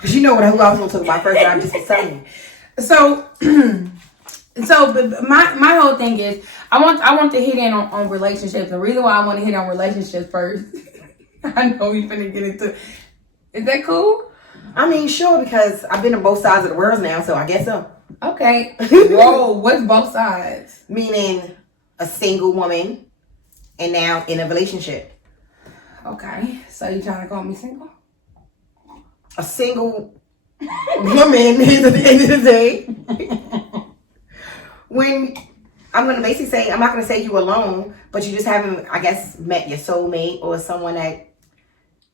Because you know who I was going to talk about first, but I'm just telling you. So, but my whole thing is I want to hit in on relationships. The reason why I want to hit on relationships first, I know we finna get into. Is that cool? I mean, sure, because I've been on both sides of the world now, so I guess so. Okay. Whoa, what's both sides? Meaning a single woman and now in a relationship. Okay, so you trying to call me single? A single woman is at the end of the day. When I'm going to basically say, I'm not going to say you alone, but you just haven't, I guess, met your soulmate or someone that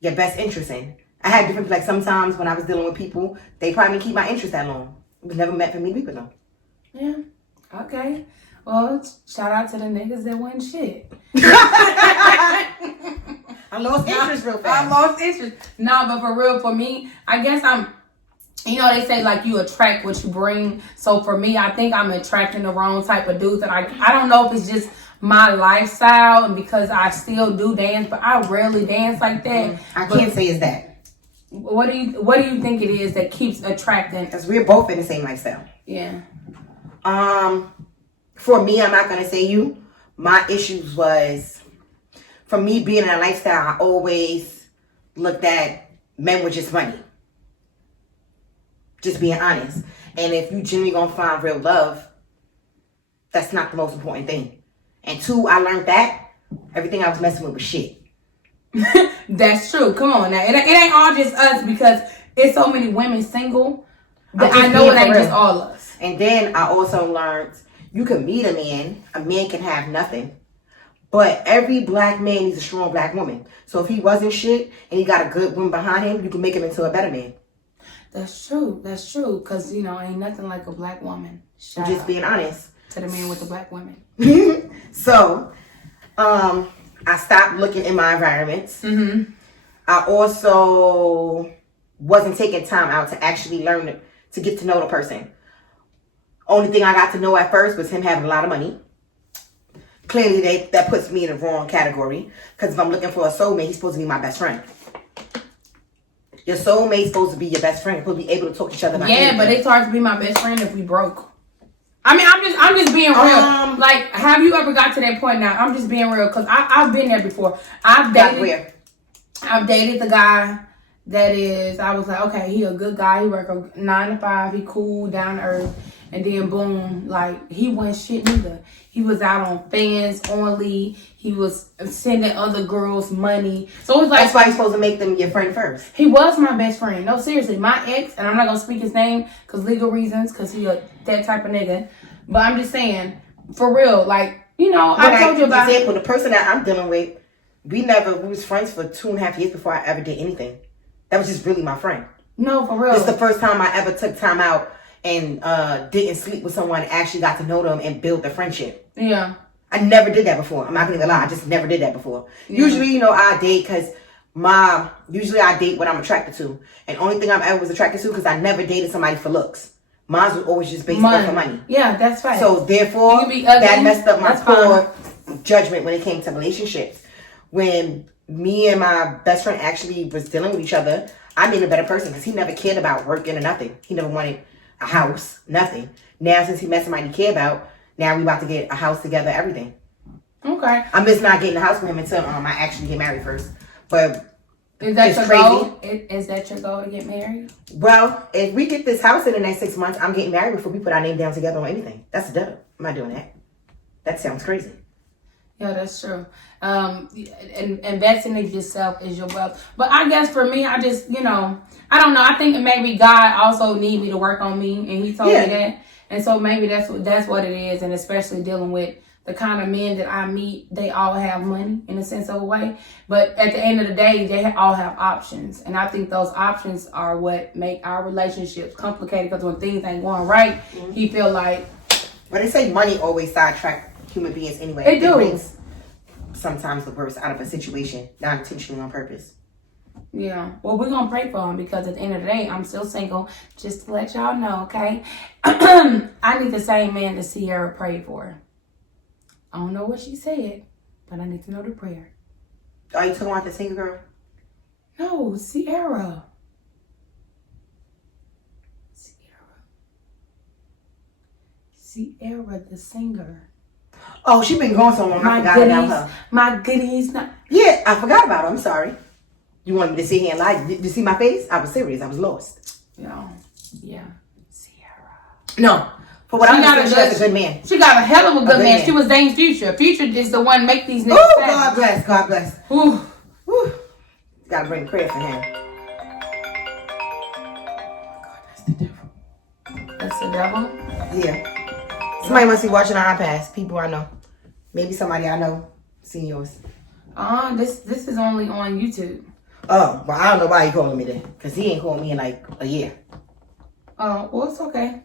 your best interest in. I had different, like sometimes when I was dealing with people, they probably didn't keep my interest that long. It was never meant for me to be with them. Yeah. Okay. Well, shout out to the niggas that wasn't shit. I lost interest real fast. I lost interest. No, but for real, for me, I guess you know, they say like you attract what you bring. So for me, I think I'm attracting the wrong type of dudes. And I don't know if it's just my lifestyle and because I still do dance, but I rarely dance like that. I can't say it's that. What do you think it is that keeps attracting? Because we're both in the same lifestyle. Yeah. For me, I'm not gonna say you. My issues was from me being in a lifestyle. I always looked at men with just money. Just being honest. And if you genuinely gonna find real love, that's not the most important thing. And two, I learned that everything I was messing with was shit. That's true. Come on now. It ain't all just us because it's so many women single that I know it ain't just all us. And then I also learned you can meet a man can have nothing. But every black man needs a strong black woman. So if he wasn't shit and he got a good woman behind him, you can make him into a better man. That's true. That's true. Because, you know, ain't nothing like a black woman. Just being honest. To the man with the black women. So, I stopped looking in my environments. Mm-hmm. I also wasn't taking time out to actually learn to get to know the person. Only thing I got to know at first was him having a lot of money. Clearly, that puts me in the wrong category. Because if I'm looking for a soulmate, he's supposed to be my best friend. Your soulmate's supposed to be your best friend. You're supposed to be able to talk to each other about anything. But it's hard to be my best friend if we broke. I mean, I'm just being real. Like, have you ever got to that point now? I'm just being real because I've been there before. I've dated the guy that is, I was like, okay, he a good guy. He work a 9 to 5. He cool, down to earth. And then boom, like he wasn't shit neither. He was out on fans only. He was sending other girls money. So it's like that's why you're supposed to make them your friend first. He was my best friend. No, seriously, my ex, and I'm not gonna speak his name because legal reasons, because he that type of nigga. But I'm just saying, for real, like you know, I told you about. Example, the person that I'm dealing with, we was friends for 2.5 years before I ever did anything. That was just really my friend. No, for real. This is the first time I ever took time out and didn't sleep with someone and actually got to know them and build the friendship. Yeah. I never did that before. I'm not gonna lie. I just never did that before. Yeah. Usually, you know, I date because usually I date what I'm attracted to. And only thing I ever was attracted to because I never dated somebody for looks. Mine was always just based off of money. Yeah, that's right. So therefore, that messed up my core judgment when it came to relationships. When me and my best friend actually was dealing with each other, I made a better person because he never cared about working or nothing. He never wanted a house, nothing. Now since he met somebody he cared about, now we about to get a house together, everything. Okay. I'm just not getting a house with him until I actually get married first. But is that your goal? Is that your goal to get married? Well, if we get this house in the next 6 months, I'm getting married before we put our name down together on anything. That's a dub. I'm not doing that. That sounds crazy. Yeah, that's true. And investing in yourself is your wealth. But I guess for me, I just, you know, I don't know. I think maybe God also need me to work on me, and He told me that. And so maybe that's what it is, and especially dealing with the kind of men that I meet, they all have money in a sense of a way. But at the end of the day, they all have options. And I think those options are what make our relationships complicated because when things ain't going right, he feel like... But they say money always sidetrack human beings anyway. It do. Brings sometimes the worst out of a situation, not intentionally on purpose. Yeah. Well, we're going to pray for him because at the end of the day, I'm still single. Just to let y'all know, okay? I need the same man that Sierra prayed for. I don't know what she said, but I need to know the prayer. Are you talking about the single girl? No, Sierra. Sierra, the singer. Oh, she been going so long. I forgot about her. My goodies. Yeah, I forgot about her. I'm sorry. You wanted me to sit here and lie? Did you see my face? I was serious. I was lost. No. Yeah. Sierra. No. For what I understand, she has a good man. She got a hell of a good man. She was Zane's Future. Future is the one make these niggas. Oh, God bless. God bless. Ooh. Whew. Gotta bring prayer for him. That's the devil? Yeah. Somebody must be watching our iPads. People I know. Maybe somebody I know seen yours. This is only on YouTube. Oh, well, I don't know why he calling me then. Because he ain't called me in like a year. Oh, well, it's okay.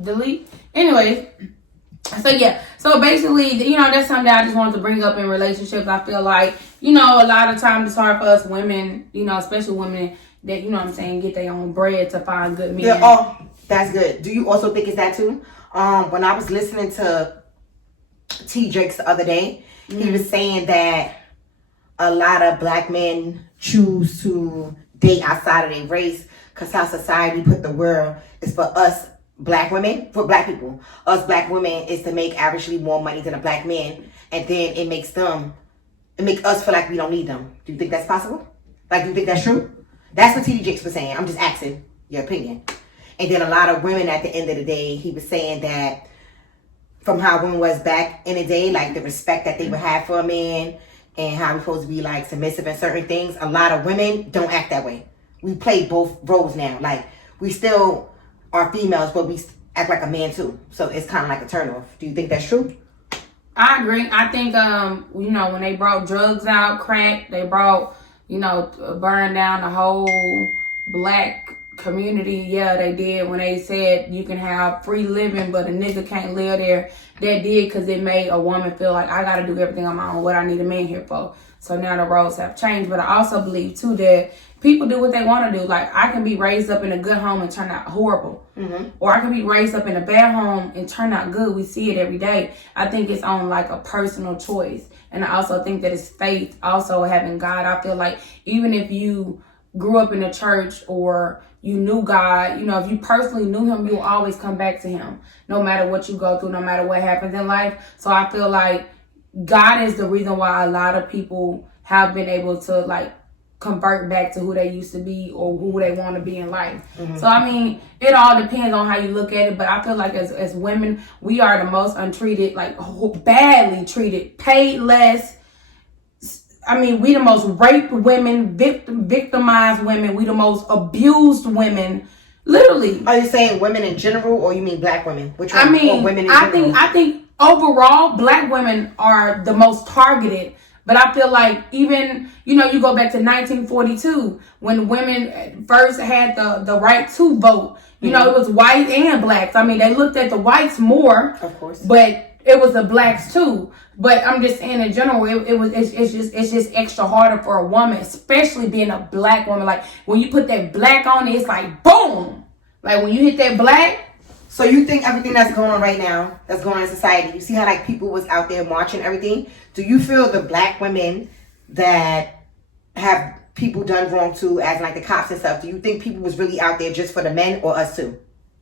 Delete. Anyways, so yeah. So basically, that's something that I just wanted to bring up in relationships. I feel like, a lot of times it's hard for us women, especially women that, get their own bread to find good men. Yeah, oh, that's good. Do you also think it's that too? When I was listening to T. Jakes the other day, he was saying that a lot of black men choose to date outside of their race because how society put the world is for us black women, for black people. Us black women is to make averagely more money than a black man, and then it makes us feel like we don't need them. Do you think that's possible? Like, do you think that's true? That's what T.D. Jakes was saying. I'm just asking your opinion. And then a lot of women at the end of the day, he was saying that from how women was back in the day, like the respect that they would have for a man and how we're supposed to be like submissive in certain things, a lot of women don't act that way. We play both roles now. Like, we still are females, but we act like a man too. So it's kind of like a turnoff. Do you think that's true? I agree. I think, when they brought drugs out, crack, they brought, burn down the whole black community. Yeah, they did. When they said you can have free living, but a nigga can't live there. That did because it made a woman feel like I got to do everything on my own. What I need a man here for. So now the roles have changed. But I also believe too that people do what they want to do. Like, I can be raised up in a good home and turn out horrible. Mm-hmm. Or I can be raised up in a bad home and turn out good. We see it every day. I think it's on like a personal choice. And I also think that it's faith, also having God. I feel like even if you grew up in a church or you knew God, if you personally knew him, you'll always come back to him. No matter what you go through, no matter what happens in life. So I feel like God is the reason why a lot of people have been able to like convert back to who they used to be or who they want to be in life. Mm-hmm. So I mean, it all depends on how you look at it, but I feel like as women, we are the most untreated, like badly treated, paid less. I mean, we the most raped women, victimized women, we the most abused women. Literally. Are you saying women in general, or you mean black women? Which one? I mean, women in general? I think overall, black women are the most targeted. But I feel like even, you go back to 1942 when women first had the right to vote. You know, it was white and blacks. I mean, they looked at the whites more, of course, but it was the blacks too. But I'm just saying in general, it's just extra harder for a woman, especially being a black woman. Like when you put that black on it, it's like boom. Like when you hit that black. So you think everything that's going on right now, that's going on in society, you see how like people was out there marching everything? Do you feel the black women that have people done wrong to, as like the cops and stuff, do you think people was really out there just for the men or us too?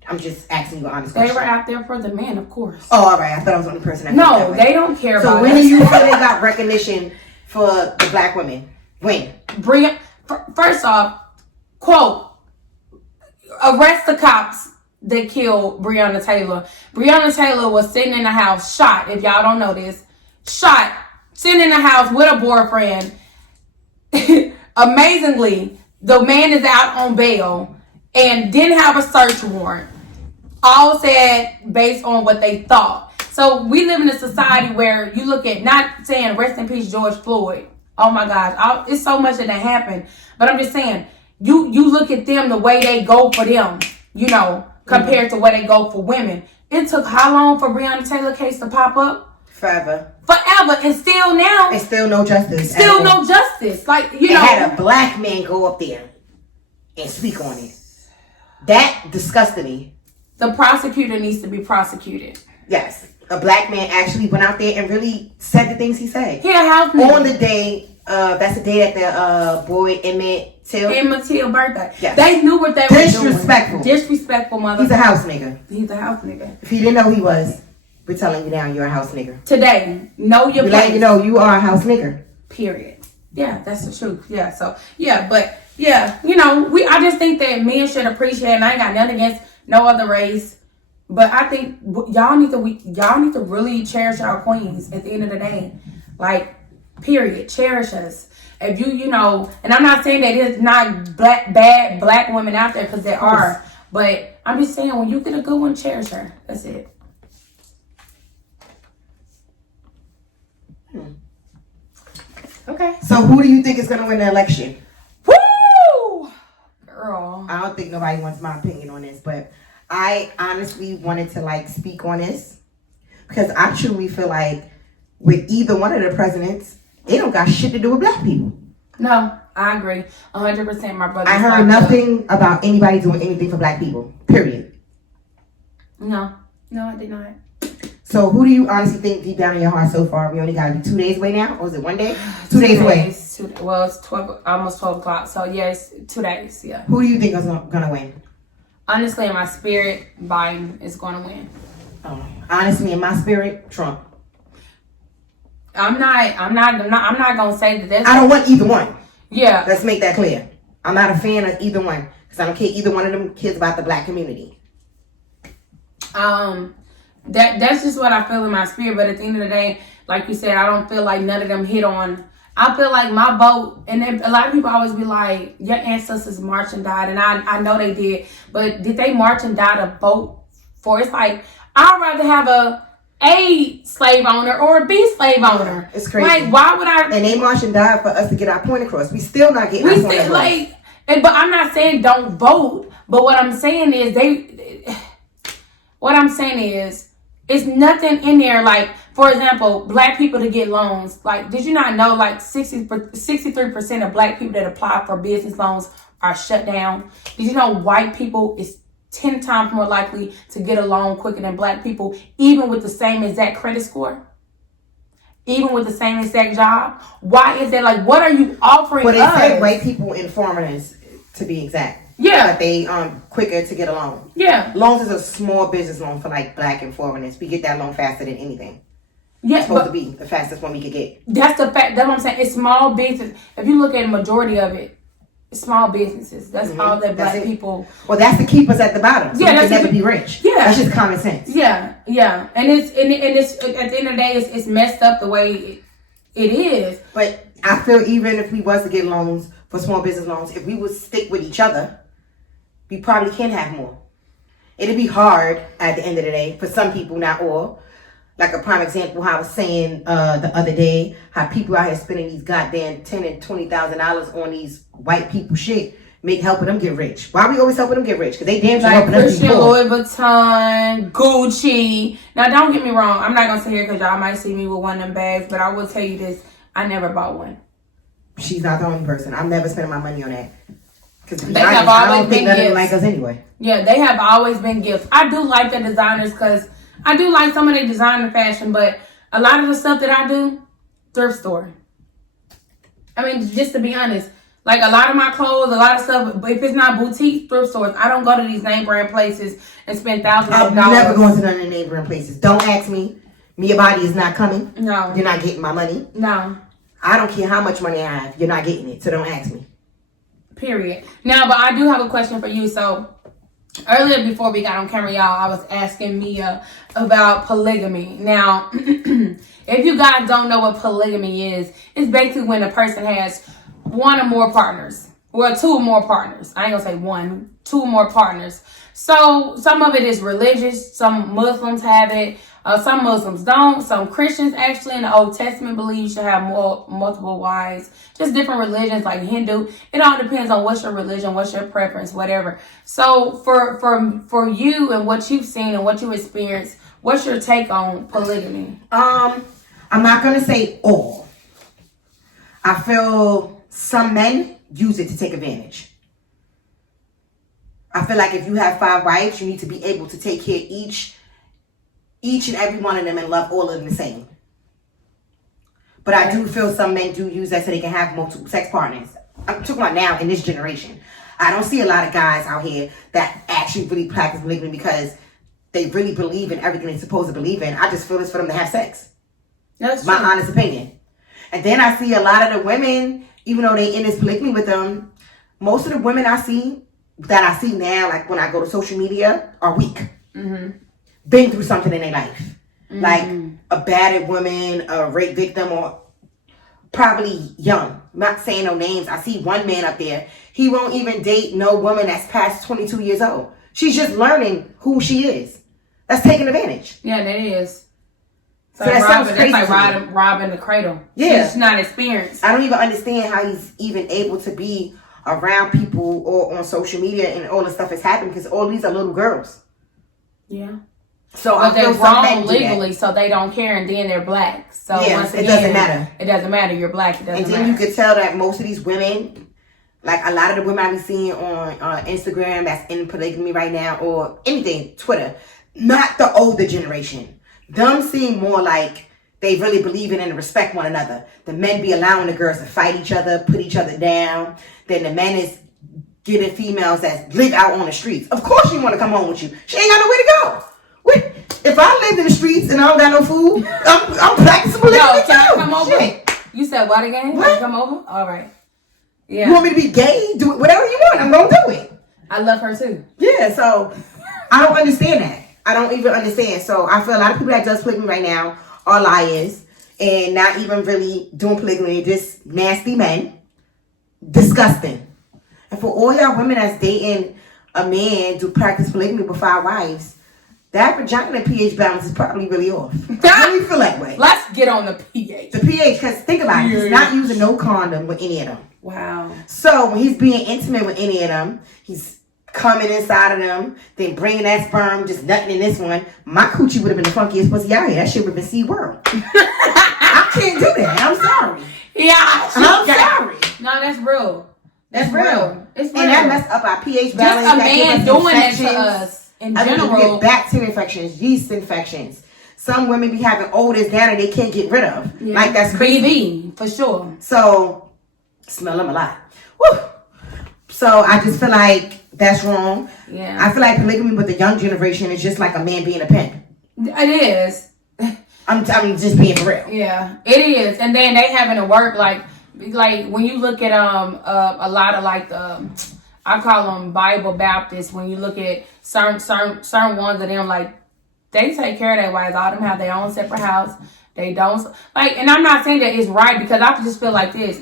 I'm just asking you an honest question. They were out there for the men, of course. Oh, all right. I thought I was the only person that No, they don't care about So when do you feel they got recognition for the black women? When? First off, quote, arrest the cops that killed Breonna Taylor. Breonna Taylor was sitting in the house, shot, if y'all don't know this, shot, sitting in the house with a boyfriend. Amazingly, the man is out on bail and didn't have a search warrant. All said based on what they thought. So we live in a society where you look at, not saying rest in peace George Floyd. Oh my gosh, it's so much that happened. But I'm just saying, you look at them the way they go for them, compared to where they go for women. It took how long for Breonna Taylor case to pop up? Forever. And still now. And still no justice. Still no justice. Like, had a black man go up there and speak on it. That disgusted me. The prosecutor needs to be prosecuted. Yes. A black man actually went out there and really said the things he said. He a house nigga. On the day, that's the day that the boy Emmett Till birthday. Yes. They knew what they were doing. Disrespectful. Disrespectful mother. He's a house nigga. He's a house nigga. If he didn't know he was, We're telling you now you're a house nigger. Today, know your We're place. letting you know you are a house nigger. Period. Yeah, that's the truth. Yeah, so, yeah, but, yeah, you know, I just think that men should appreciate, and I ain't got nothing against no other race, but I think y'all need to really cherish our queens at the end of the day. Like, period. Cherish us. If you know, and I'm not saying that there's not bad black women out there, because there are, but I'm just saying when you get a good one, cherish her. That's it. Okay. So who do you think is going to win the election? Woo! Girl. I don't think nobody wants my opinion on this, but I honestly wanted to like speak on this because I truly feel like with either one of the presidents, it don't got shit to do with black people. No, I agree. 100%, my brother. I heard nothing about anybody doing anything for black people. Period. No, I did not. So who do you honestly think deep down in your heart so far? We only got to be 2 days away now? Or is it 1 day? 2 days away. Well, it's 12, almost 12 o'clock. So, yes, 2 days, yeah. Who do you think is going to win? Honestly, in my spirit, Biden is going to win. Honestly, in my spirit, Trump. I'm not going to say that there's... I don't want either one. Yeah. Let's make that clear. I'm not a fan of either one. Because I don't care either one of them kids about the black community. That's just what I feel in my spirit. But at the end of the day, like you said, I don't feel like none of them hit on. I feel like my vote, and then a lot of people always be like, your ancestors marched and died, and I know they did, but did they march and die to vote for? It's like, I'd rather have a slave owner or a B slave owner. It's crazy. Like, why would I? And they marched and died for us to get our point across. We still not getting our point across. But I'm not saying don't vote, but what I'm saying is it's nothing in there, like, for example, black people to get loans. Like, did you not know, like, 63% of black people that apply for business loans are shut down? Did you know white people is 10 times more likely to get a loan quicker than black people, even with the same exact credit score? Even with the same exact job? Why is that? Like, what are you offering us? Well, they said white people and foreigners, to be exact. Yeah. But they quicker to get a loan. Yeah. Loans is a small business loan for like black and foreigners. We get that loan faster than anything. Yeah, it's supposed to be the fastest one we could get. That's the fact. That's what I'm saying. It's small business. If you look at the majority of it, it's small businesses. That's all that black people. Well, that's to keep us at the bottom. So we can never be rich. Yeah, that's just common sense. Yeah, and it's at the end of the day, it's messed up the way it is. But I feel even if we was to get loans for small business loans, if we would stick with each other, we probably can have more. It'd be hard at the end of the day for some people, not all. Like a prime example, how I was saying the other day, how people out here spending these goddamn $10,000 and $20,000 on these white people shit, helping them get rich. Why are we always helping them get rich? Because they damn sure helping us be poor. Louis Vuitton, Gucci. Now, don't get me wrong. I'm not gonna sit here because y'all might see me with one of them bags, but I will tell you this: I never bought one. She's not the only person. I'm never spending my money on that. Because I don't think none of them like us anyway. Yeah, they have always been gifts. I do like the designers because I do like some of the designer fashion, but a lot of the stuff that I do, thrift store. I mean, just to be honest, like a lot of my clothes, a lot of stuff, but if it's not boutique, thrift stores, I don't go to these name brand places and spend thousands of dollars. I'm never going to none of the name brand places. Don't ask me. Mia Body is not coming. No. You're not getting my money. No. I don't care how much money I have. You're not getting it, so don't ask me. Period. Now, but I do have a question for you. So, earlier before we got on camera, y'all, I was asking Mia about polygamy. Now, if you guys don't know what polygamy is, it's basically when a person has one or more partners. Well, two or more partners. I ain't gonna say one, two or more partners. So, some of it is religious. Some Muslims have it. Some Muslims don't. Some Christians actually in the Old Testament believe you should have multiple wives. Just different religions like Hindu. It all depends on what's your religion, what's your preference, whatever. So for you and what you've seen and what you experienced, what's your take on polygamy? I'm not gonna say all. I feel some men use it to take advantage. I feel like if you have 5 wives, you need to be able to take care of each and every one of them and love all of them the same. But I do feel some men do use that so they can have multiple sex partners. I'm talking about now in this generation. I don't see a lot of guys out here that actually really practice polygamy because they really believe in everything they're supposed to believe in. I just feel it's for them to have sex. That's my true. honest opinion. And then I see a lot of the women, even though they in this polygamy with them, most of the women I see now, like when I go to social media, are weak. Been through something in their life. Like a battered woman, a rape victim, or probably young. I'm not saying no names. I see one man up there. He won't even date no woman that's past 22 years old. She's just learning who she is. That's taking advantage. Yeah, that is. So that sounds crazy. That's like robbing the cradle. Yeah. She's not experienced. I don't even understand how he's even able to be around people or on social media and all the stuff that's happening, because all these are little girls. Yeah. So but they're some men wrong do legally, that. so they don't care, and then they're black. So Yeah, once again, it doesn't matter. It doesn't matter. You're black. It doesn't And then matter. you could tell that most of these women, like a lot of the women I be seeing on Instagram that's in polygamy right now, or anything, Twitter, not the older generation. Them seem more like they really believe in and respect one another. The men be allowing the girls to fight each other, put each other down. Then the men is getting females that live out on the streets. Of course she want to come home with you. She ain't got nowhere to go. If I lived in the streets and I don't got no food, I'm practicing polygamy. No, can I come over? Shit. You said what again? What? Can I come over? All right. Yeah. You want me to be gay? Do it, whatever you want. I'm gonna do it. I love her too. Yeah, so I don't understand that. I don't even understand. So I feel a lot of people that does polygamy right now are liars and not even really doing polygamy. Just nasty men. Disgusting. And for all y'all women that's dating a man to practice polygamy with 5 wives, that vagina pH balance is probably really off. I really feel that way. Let's get on the pH. The pH, because think about it. He's not using no condom with any of them. Wow. So when he's being intimate with any of them, he's coming inside of them, then bringing that sperm, just nutting in this one. My coochie would have been the funkiest pussy out here. That shit would have been SeaWorld. I can't do that. I'm sorry. Yeah. I'm sorry. No, that's real. That's real. It's real. And that messed up our pH Just balance. a that give man us doing that to infections. us in I mean, we general. get bacteria infections, yeast infections. Some women be having odors down and they can't get rid of. Yeah. Like that's crazy. BV, for sure. So, smell them a lot. Woo. So I just feel like that's wrong. Yeah. I feel like polygamy with the young generation is just like a man being a pimp. It is. I'm just being for real. Yeah, it is. And then they having to work like when you look at a lot of like the I call them Bible Baptists. When you look at certain ones of them, like they take care of their wives. All of them have their own separate house. They don't like, and I'm not saying that it's right, because I just feel like this.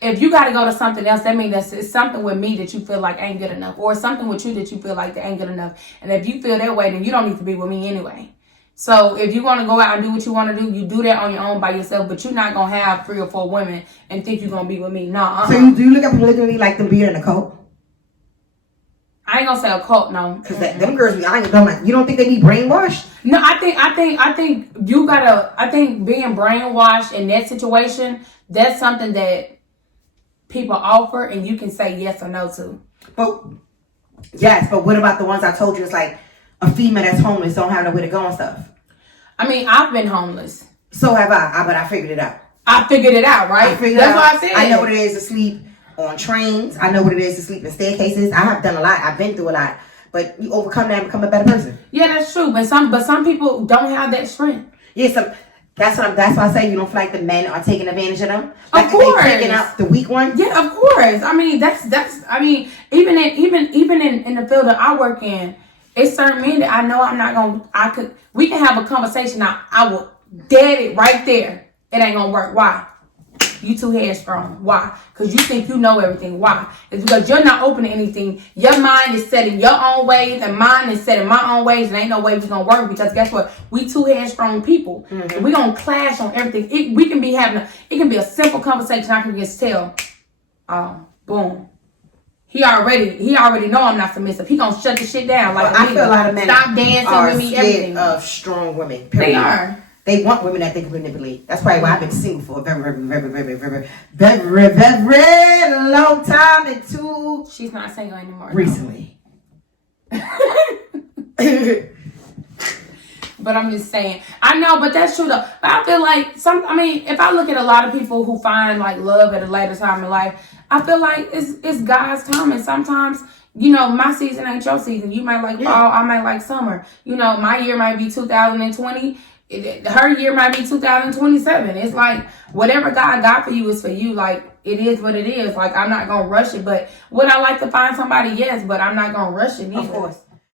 If you got to go to something else, that means it's something with me that you feel like ain't good enough, or something with you that you feel like that ain't good enough. And if you feel that way, then you don't need to be with me anyway. So if you want to go out and do what you want to do, you do that on your own by yourself. But you're not gonna have 3 or 4 women and think you're gonna be with me. No. So do you look at polygamy like them being in a cult? I ain't gonna say a cult, no. Because them girls be, you don't think they be brainwashed? No, I think you gotta. I think being brainwashed in that situation, that's something that people offer, and you can say yes or no to. But yes, but what about the ones I told you? It's like a female that's homeless, don't have nowhere to go and stuff. I mean, I've been homeless. So have I, but I figured it out. I figured it out, right? That's what I said. I know what it is to sleep on trains. I know what it is to sleep in staircases. I have done a lot. I've been through a lot. But you overcome that and become a better person. Yeah, that's true. But some people don't have that strength. Yeah, that's why I say you don't feel like the men are taking advantage of them. Like Of course. they taking out the weak one. Yeah, of course. I mean, that's. I mean, even in the field that I work in, it's certain men that I know I'm not gonna. We can have a conversation. I will dead it right there. It ain't gonna work. Why? You too headstrong. Why? Because you think you know everything. Why? It's because you're not open to anything. Your mind is set in your own ways, and mine is set in my own ways, and ain't no way we gonna work, because guess what? We two headstrong people. Mm-hmm. We gonna clash on everything. We can be it can be a simple conversation. I can just tell, boom. He already know I'm not submissive. He gonna shut the shit down. Like, I feel a lot of men stop dancing with me. Everything of strong women. Period. They are. They want women that they can manipulate. That's probably why I've been single for a very long time until she's not single anymore. Recently. But I'm just saying. I know, but that's true though. But I feel like if I look at a lot of people who find like love at a later time in life, I feel like it's God's time, and sometimes you know, my season ain't your season. You might like fall, I might like summer. You know, my year might be 2020. Her year might be 2027. It's like whatever God got for you is for you. Like it is what it is. Like I'm not gonna rush it. But would I like to find somebody? Yes, but I'm not gonna rush it either. Of course.